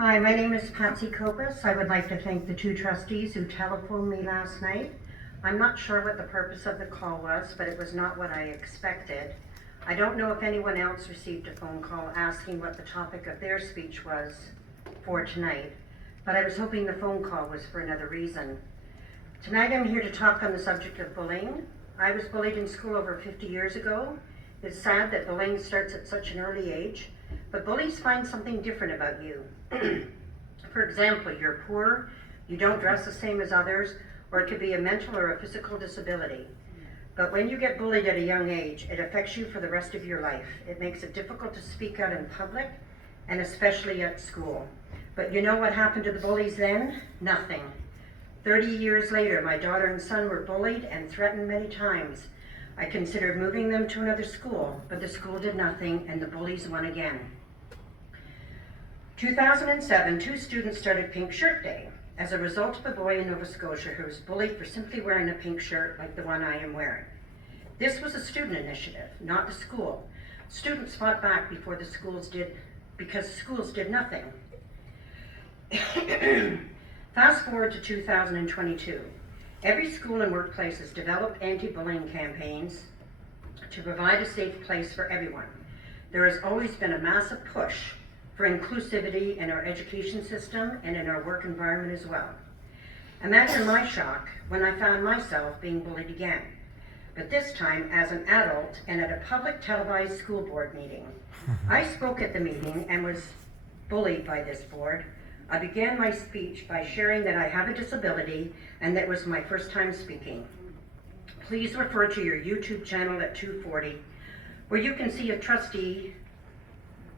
Hi, my name is Patsy Copus. I would like to thank the two trustees who telephoned me last night. I'm not sure what the purpose of the call was, but it was not what I expected. I don't know if anyone else received a phone call asking what the topic of their speech was for tonight, but I was hoping the phone call was for another reason. Tonight I'm here to talk on the subject of bullying. I was bullied in school over 50 years ago. It's sad that bullying starts at such an early age, but bullies find something different about you. For example, you're poor, you don't dress the same as others, or it could be a mental or a physical disability. But when you get bullied at a young age, it affects you for the rest of your life. It makes it difficult to speak out in public, and especially at school. But you know what happened to the bullies then? Nothing. 30 years later, my daughter and son were bullied and threatened many times. I considered moving them to another school, but the school did nothing and the bullies won again. 2007, 2 students started Pink Shirt Day as a result of a boy in Nova Scotia who was bullied for simply wearing a pink shirt like the one I am wearing. This was a student initiative, not the school. Students fought back because schools did nothing. Fast forward to 2022. Every school and workplace has developed anti-bullying campaigns to provide a safe place for everyone. There has always been a massive push for inclusivity in our education system and in our work environment as well. Imagine my shock when I found myself being bullied again, but this time as an adult and at a public televised school board meeting. I spoke at the meeting and was bullied by this board. I began my speech by sharing that I have a disability and that was my first time speaking. Please refer to your YouTube channel at 2:40, where you can see a trustee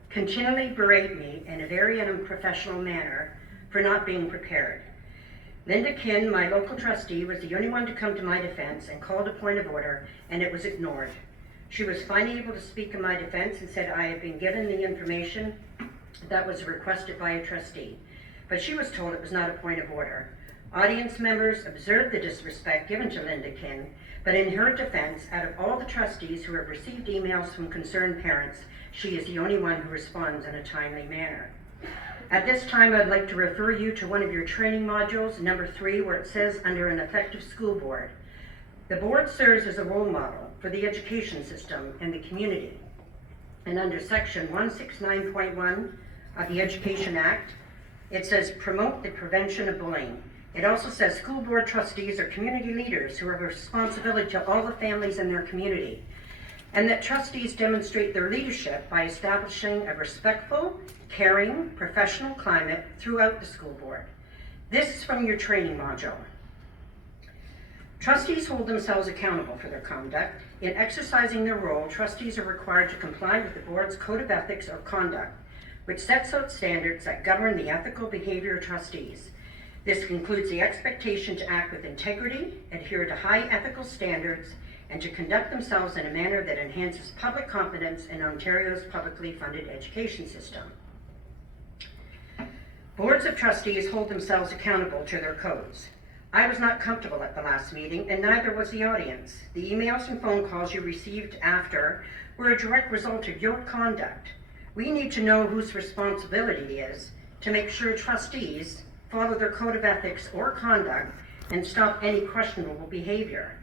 continually berate me in a very unprofessional manner for not being prepared. Linda Kinn, my local trustee, was the only one to come to my defense and called a point of order, and it was ignored. She was finally able to speak in my defense and said I had been given the information that was requested by a trustee, but she was told it was not a point of order. Audience members observed the disrespect given to Linda Kinn, but in her defense, out of all the trustees who have received emails from concerned parents, she is the only one who responds in a timely manner. At this time, I'd like to refer you to one of your training modules, number 3, where it says under an effective school board. The board serves as a role model for the education system and the community. And under section 169.1 of the Education Act, it says promote the prevention of bullying. It also says school board trustees are community leaders who have a responsibility to all the families in their community, and that trustees demonstrate their leadership by establishing a respectful, caring, professional climate throughout the school board. This is from your training module. Trustees hold themselves accountable for their conduct. In exercising their role, trustees are required to comply with the board's code of ethics or conduct, which sets out standards that govern the ethical behavior of trustees. This includes the expectation to act with integrity, adhere to high ethical standards, and to conduct themselves in a manner that enhances public confidence in Ontario's publicly funded education system. Boards of trustees hold themselves accountable to their codes. I was not comfortable at the last meeting, and neither was the audience. The emails and phone calls you received after were a direct result of your conduct. We need to know whose responsibility it is to make sure trustees follow their code of ethics or conduct and stop any questionable behavior.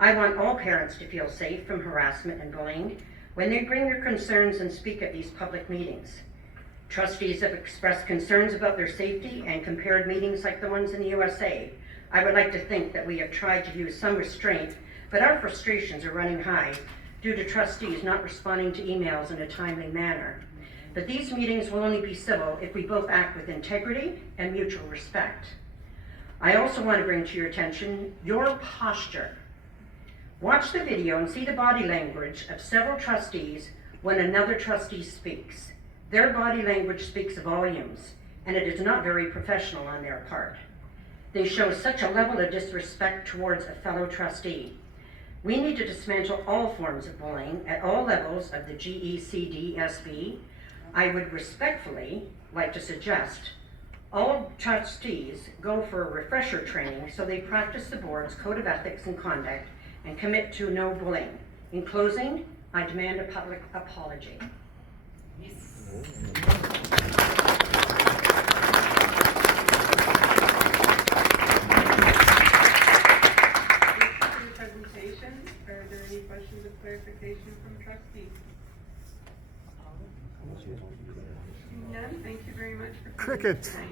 I want all parents to feel safe from harassment and bullying when they bring their concerns and speak at these public meetings. Trustees have expressed concerns about their safety and compared meetings like the ones in the USA. I would like to think that we have tried to use some restraint, but our frustrations are running high due to trustees not responding to emails in a timely manner. But these meetings will only be civil if we both act with integrity and mutual respect. I also want to bring to your attention your posture. Watch the video and see the body language of several trustees when another trustee speaks. Their body language speaks volumes, and it is not very professional on their part. They show such a level of disrespect towards a fellow trustee. We need to dismantle all forms of bullying at all levels of the GECDSB. I would respectfully like to suggest all trustees go for a refresher training so they practice the board's code of ethics and conduct and commit to no bullying. In closing, I demand a public apology. Yes. presentation. Are there any questions of clarification from trustees? None, thank you very much for coming Cricket. tonight.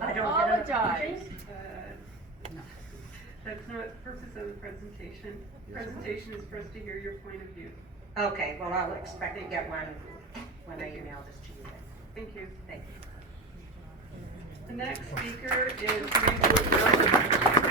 I don't get a Apologize. That's not the purpose of the presentation. Presentation is for us to hear your point of view. Okay, well, I'll expect to get one when I email this to you then. Thank you. Thank you. The next speaker is Rachel Bell.